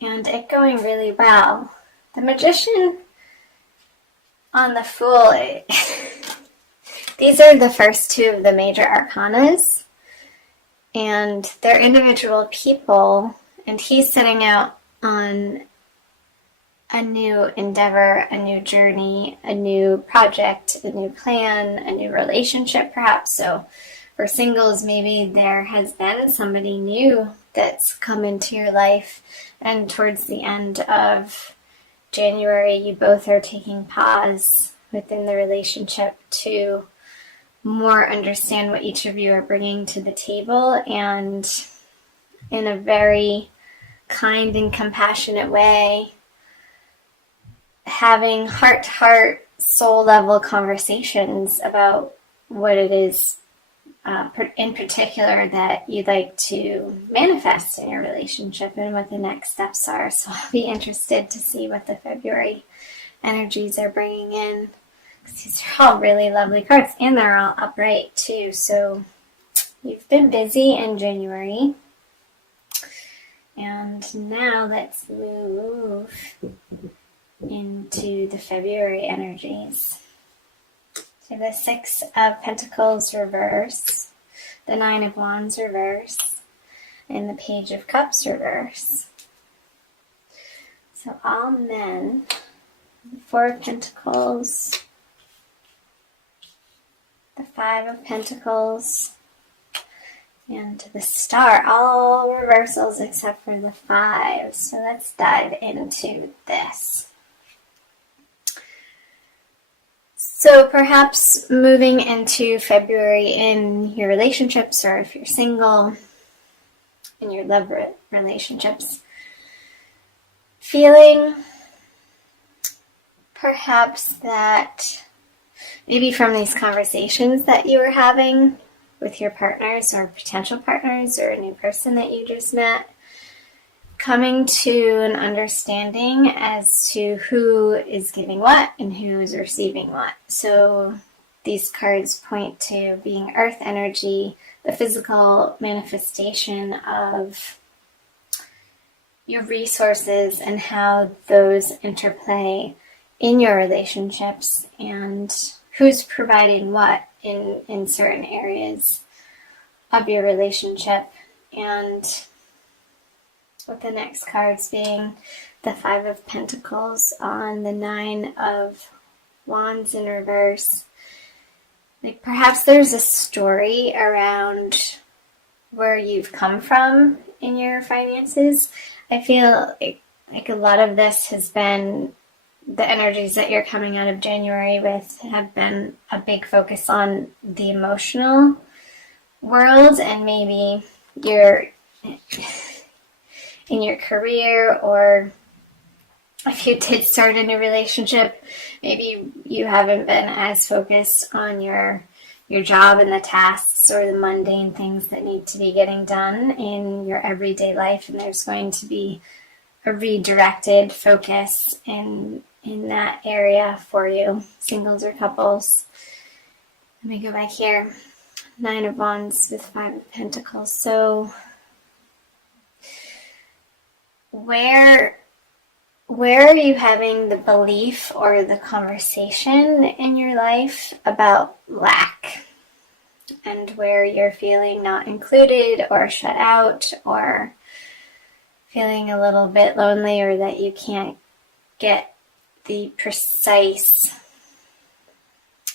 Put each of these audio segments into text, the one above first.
and it going really well. The Magician on the Fool, these are the first two of the major arcanas, and they're individual people, and he's setting out on a new endeavor, a new journey, a new project, a new plan, a new relationship perhaps. So for singles, maybe there has been somebody new that's come into your life, and towards the end of January, you both are taking pause within the relationship to more understand what each of you are bringing to the table, and in a very kind and compassionate way, having heart-to-heart, soul-level conversations about what it is in particular that you'd like to manifest in your relationship and what the next steps are. So I'll be interested to see what the February energies are bringing in. These are all really lovely cards, and they're all upright too. So you've been busy in January. And now let's move into the February energies. So the Six of Pentacles reverse, the Nine of Wands reverse, and the Page of Cups reverse. So all men, the Four of Pentacles, the Five of Pentacles, and the Star, all reversals except for the Five. So let's dive into this. So perhaps moving into February in your relationships, or if you're single, in your love relationships, feeling perhaps that maybe from these conversations that you were having with your partners or potential partners or a new person that you just met, coming to an understanding as to who is giving what and who is receiving what. So these cards point to being earth energy, the physical manifestation of your resources and how those interplay in your relationships, and who's providing what in certain areas of your relationship. And with the next cards being the Five of Pentacles on the Nine of Wands in reverse. Like perhaps there's a story around where you've come from in your finances. I feel like a lot of this has been the energies that you're coming out of January with have been a big focus on the emotional world, and maybe you're in your career, or if you did start a new relationship, maybe you haven't been as focused on your job and the tasks or the mundane things that need to be getting done in your everyday life, and there's going to be a redirected focus in that area for you, singles or couples. Let me go back here. Nine of Wands with Five of Pentacles. So where are you having the belief or the conversation in your life about lack, and where you're feeling not included or shut out, or feeling a little bit lonely, or that you can't get the precise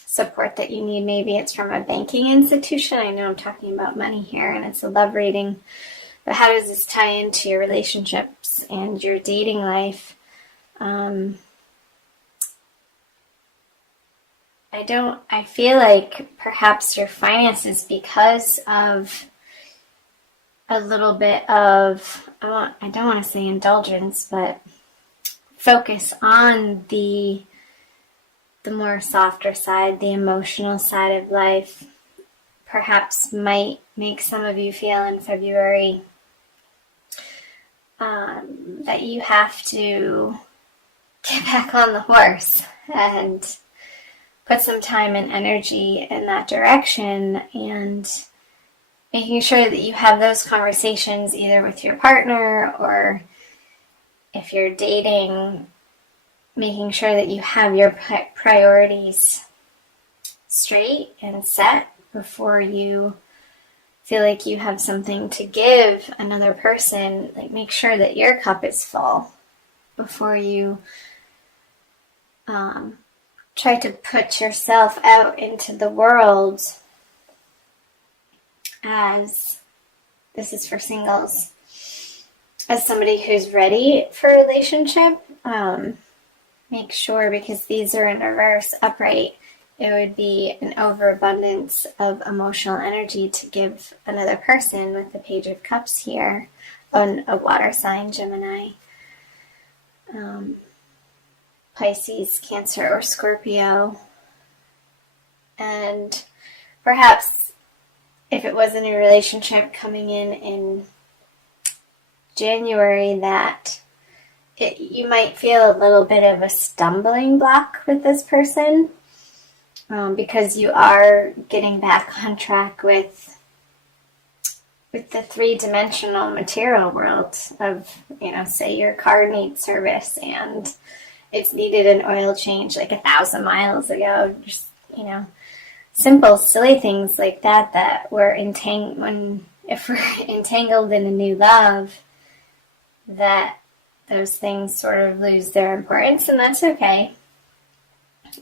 support that you need? Maybe it's from a banking institution. I know I'm talking about money here, and it's a love reading. But how does this tie into your relationships and your dating life? I feel like perhaps your finances, because of a little bit of, I don't want to say indulgence, but focus on the more softer side, the emotional side of life, perhaps might make some of you feel in February that you have to get back on the horse and put some time and energy in that direction, and making sure that you have those conversations either with your partner or if you're dating, making sure that you have your priorities straight and set before you feel like you have something to give another person. Like, make sure that your cup is full before you try to put yourself out into the world as, this is for singles, as somebody who's ready for a relationship. Make sure, because these are in reverse upright, it would be an overabundance of emotional energy to give another person with the Page of Cups here on a water sign, Gemini, Pisces, Cancer, or Scorpio. And perhaps if it was a new relationship coming in January, that you might feel a little bit of a stumbling block with this person, because you are getting back on track with the three-dimensional material world of, say your car needs service and it's needed an oil change like 1,000 miles ago. Just, simple, silly things like that we're if we're entangled in a new love, that those things sort of lose their importance, and that's okay.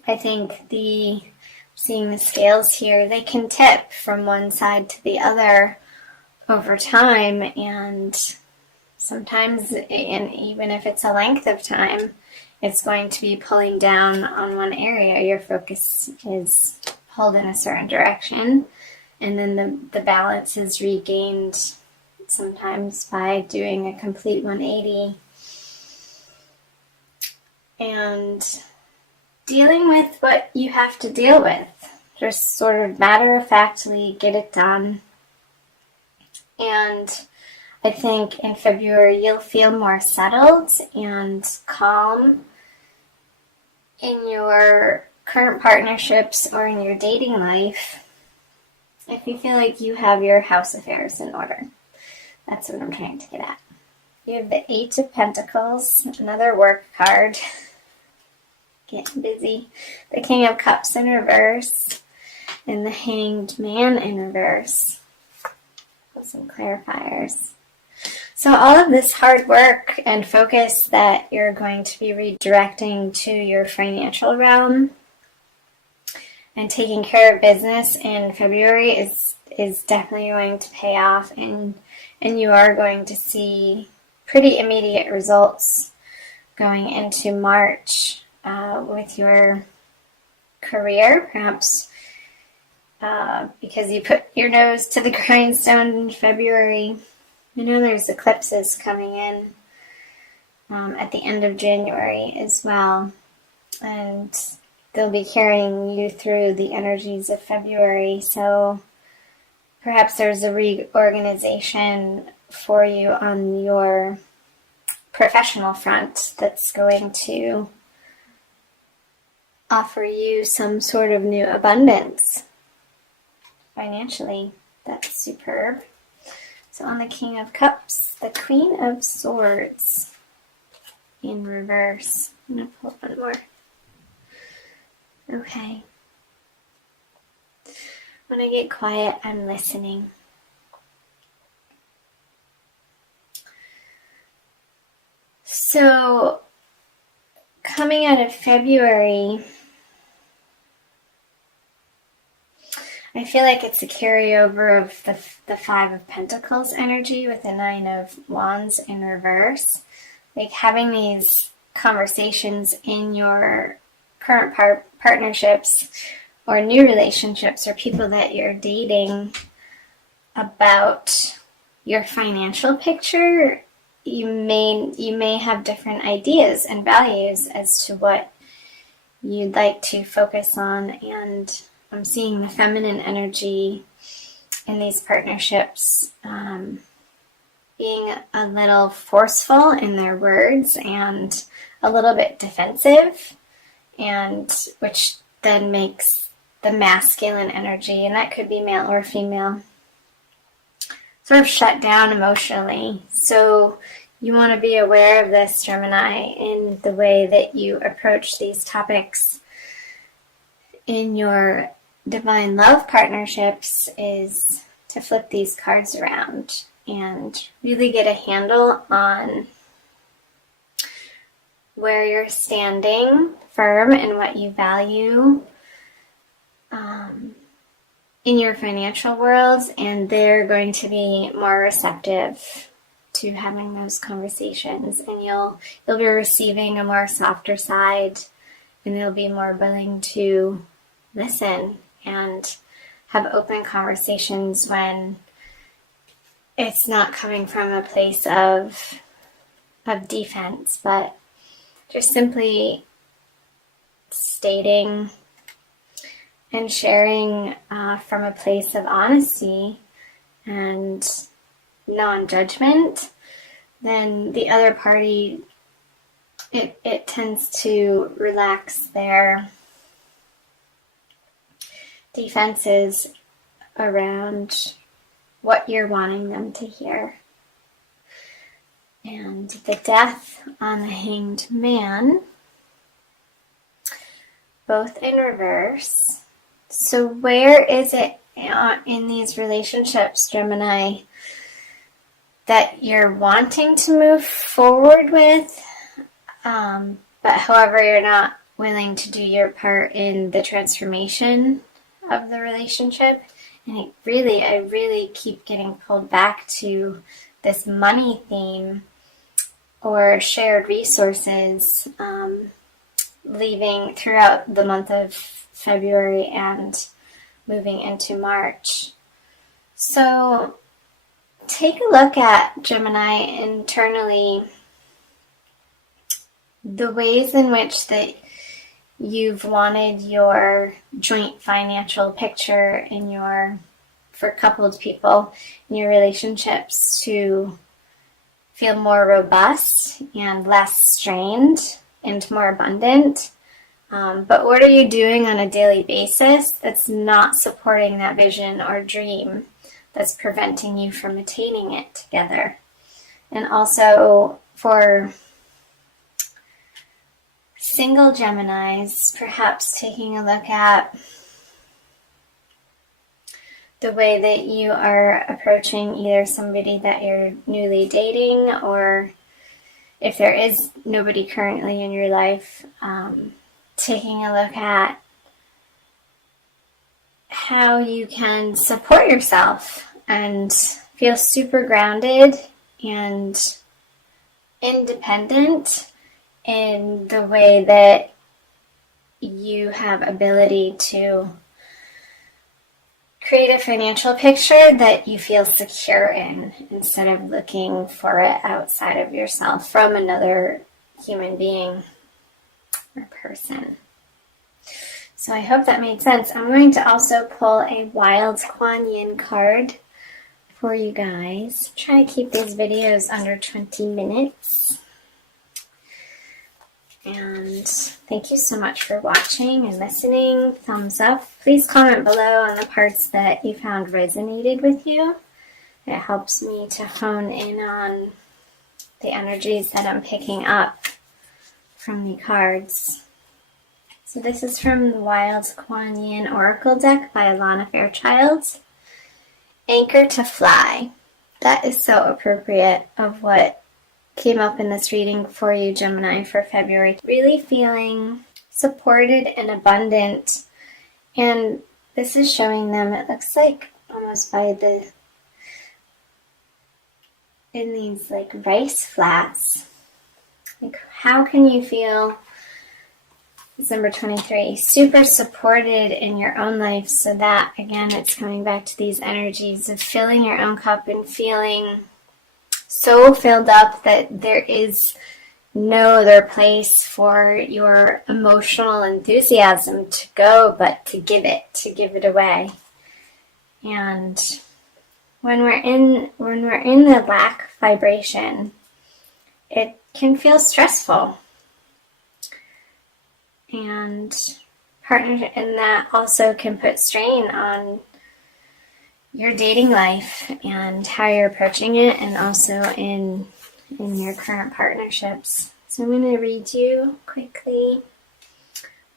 I think seeing the scales here, they can tip from one side to the other over time, and sometimes, and even if it's a length of time, it's going to be pulling down on one area. Your focus is pulled in a certain direction, and then the balance is regained sometimes by doing a complete 180 and dealing with what you have to deal with. Just sort of matter-of-factly get it done. And I think in February you'll feel more settled and calm in your current partnerships or in your dating life if you feel like you have your house affairs in order. That's what I'm trying to get at. You have the 8 of Pentacles, another work card. Getting busy. The King of Cups in reverse, and the Hanged Man in reverse. Some clarifiers. So all of this hard work and focus that you're going to be redirecting to your financial realm and taking care of business in February is definitely going to pay off, and you are going to see pretty immediate results going into March. With your career, perhaps because you put your nose to the grindstone in February. There's eclipses coming in at the end of January as well, and they'll be carrying you through the energies of February. So perhaps there's a reorganization for you on your professional front that's going to offer you some sort of new abundance financially. That's superb. So on the King of Cups, the Queen of Swords in reverse. I'm going to pull one more. Okay. When I get quiet, I'm listening. So, coming out of February, I feel like it's a carryover of the 5 of Pentacles energy with the 9 of Wands in reverse. Like having these conversations in your current partnerships or new relationships or people that you're dating about your financial picture. You may have different ideas and values as to what you'd like to focus on, and I'm seeing the feminine energy in these partnerships being a little forceful in their words and a little bit defensive, and which then makes the masculine energy, and that could be male or female, sort of shut down emotionally. So you want to be aware of this, Gemini, in the way that you approach these topics in your divine love partnerships is to flip these cards around and really get a handle on where you're standing firm and what you value in your financial world, and they're going to be more receptive to having those conversations, and you'll be receiving a more softer side, and they'll be more willing to listen and have open conversations when it's not coming from a place of defense, but just simply stating and sharing from a place of honesty and non-judgment. Then the other party, it tends to relax their defenses around what you're wanting them to hear. And the Death on the Hanged Man, both in reverse. So where is it in these relationships, Gemini, that you're wanting to move forward with, but however you're not willing to do your part in the transformation of the relationship? And I really keep getting pulled back to this money theme or shared resources, leaving throughout the month of February and moving into March. So take a look at, Gemini, internally, the ways in which that you've wanted your joint financial picture for coupled people in your relationships to feel more robust and less strained and more abundant. But what are you doing on a daily basis that's not supporting that vision or dream, that's preventing you from attaining it together? And also for single Geminis, perhaps taking a look at the way that you are approaching either somebody that you're newly dating, or if there is nobody currently in your life, taking a look at how you can support yourself and feel super grounded and independent in the way that you have ability to create a financial picture that you feel secure in, instead of looking for it outside of yourself from another human being or person. So I hope that made sense. I'm going to also pull a Wild Kuan Yin card for you guys. Try to keep these videos under 20 minutes. And thank you so much for watching and listening. Thumbs up. Please comment below on the parts that you found resonated with you. It helps me to hone in on the energies that I'm picking up from the cards. So this is from the Wild Kuan Yin Oracle deck by Alana Fairchild. Anchor to Fly. That is so appropriate of what came up in this reading for you, Gemini, for February. Really feeling supported and abundant. And this is showing them, it looks like almost in these like rice flats. Like, how can you feel, December 23, super supported in your own life, so that, again, it's coming back to these energies of filling your own cup and feeling so filled up that there is no other place for your emotional enthusiasm to go but to give it away. And when we're in the lack vibration, it can feel stressful. And that also can put strain on your dating life and how you're approaching it, and also in in your current partnerships. So I'm going to read you quickly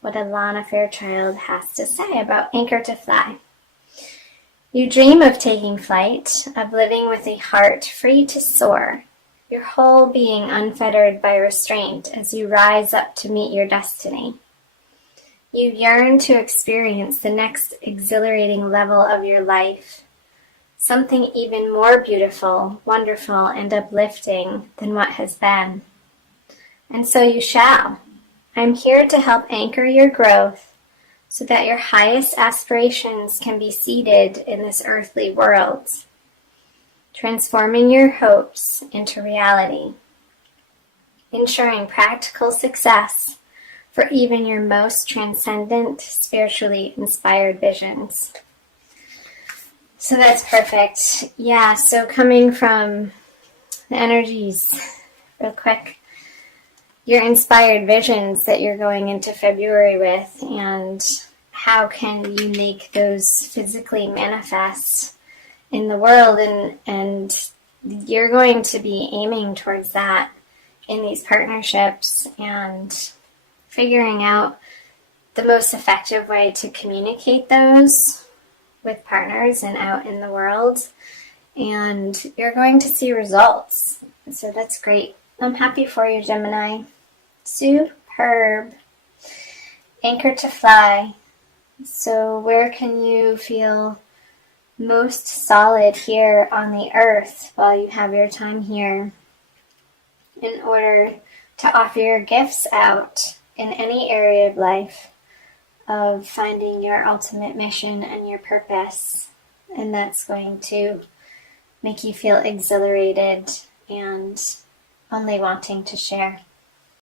what Alana Fairchild has to say about Anchor to Fly. You dream of taking flight, of living with a heart free to soar, your whole being unfettered by restraint as you rise up to meet your destiny. You yearn to experience the next exhilarating level of your life, something even more beautiful, wonderful, and uplifting than what has been. And so you shall. I'm here to help anchor your growth so that your highest aspirations can be seated in this earthly world, transforming your hopes into reality, ensuring practical success for even your most transcendent, spiritually inspired visions. So that's perfect. Yeah, so coming from the energies, real quick, your inspired visions that you're going into February with, and how can you make those physically manifest in the world, and you're going to be aiming towards that in these partnerships and figuring out the most effective way to communicate those with partners and out in the world, and you're going to see results. So that's great. I'm happy for you, Gemini. Superb. Anchor to Fly. So where can you feel most solid here on the earth while you have your time here in order to offer your gifts out in any area of life of finding your ultimate mission and your purpose? And that's going to make you feel exhilarated and only wanting to share.